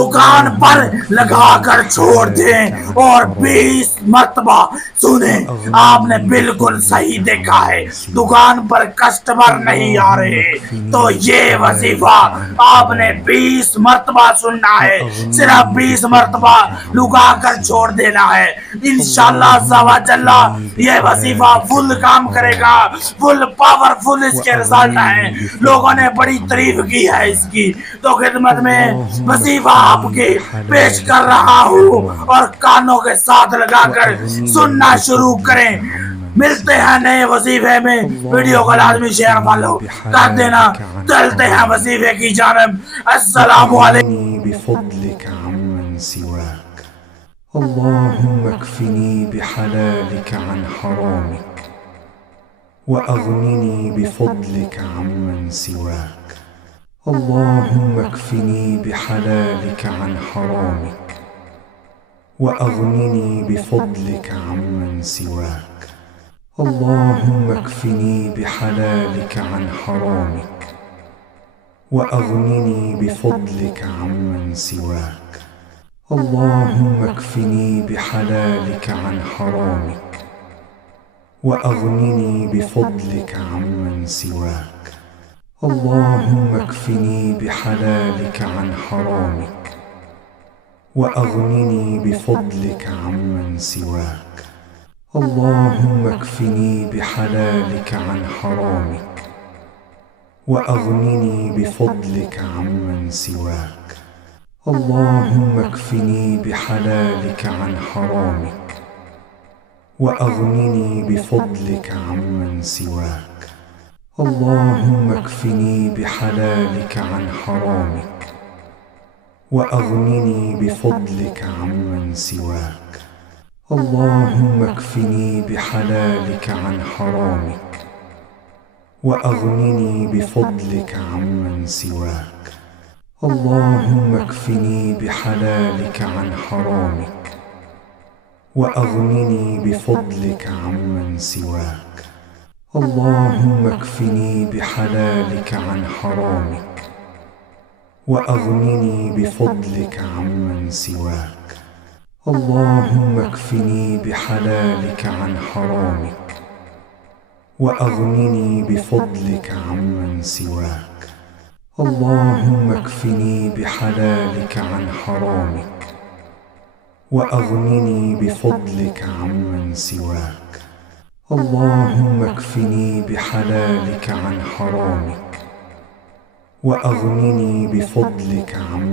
दुकान पर लगाकर छोड़ दें और 20 मरतबा सुने। आपने बिल्कुल सही देखा है, दुकान पर कस्टमर नहीं आ रहे तो ये वजीफा आपने 20 मरतबा सुनना है, सिर्फ 20 मरतबा लुका कर छोड़ देना है। इंशाअल्लाह ज़वाजल्ला ये वजीफा फुल काम करेगा, फुल पावरफुल इसके रिजल्ट है। लोगों ने बड़ी तारीफ की है इसकी, तो खिदमत में वजीफा आपके पेश कर रहा हूँ और कानों के साथ लगाकर सुनना शुरू करें। मिलते हैं नए वजीफे में, वीडियो को लाजमी शेयर फॉलो कर देना। चलते हैं वजीफे की जानब। अस्सलामु अलैकुम। اللهم اكفني بحلالك عن حرامك وأغنني بفضلك عمن سواك. اللهم اكفني بحلالك عن حرامك وأغنني بفضلك عمن سواك. اللهم اكفني بحلالك عن حرامك وأغنني بفضلك عمن سواك. اللهم اكفني بحلالك عن حرامك وأغنني بفضلك عمن سواك. اللهم اكفني بحلالك عن حرامك وأغنني بفضلك عمن سواك. اللهم اكفني بحلالك عن حرامك وأغنني بفضلك عمن سواك. اللهم اكفني بحلالك عن حرامك وأغنني بفضلك عمن سواك. اللهم اكفني بحلالك عن حرامك وأغنني بفضلك عمن سواك. اللهم اكفني بحلالك عن حرامك وأغنني بفضلك عمن سواك. اللهم اكفني بحلالك عن حرامك وأغنني بفضلك عمن سواك. اللهم اكفني بحلالك عن حرامك وأغنني بفضلك عمن سواك. اللهم اكفني بحلالك عن حرامك وأغنني بفضلك عمن سواك. اللهم اكفني بحلالك عن حرامك وأغنني بفضلك عمن سواك. اللهم اكفني بحلالك عن حرامك وأغنني بفضلك عمن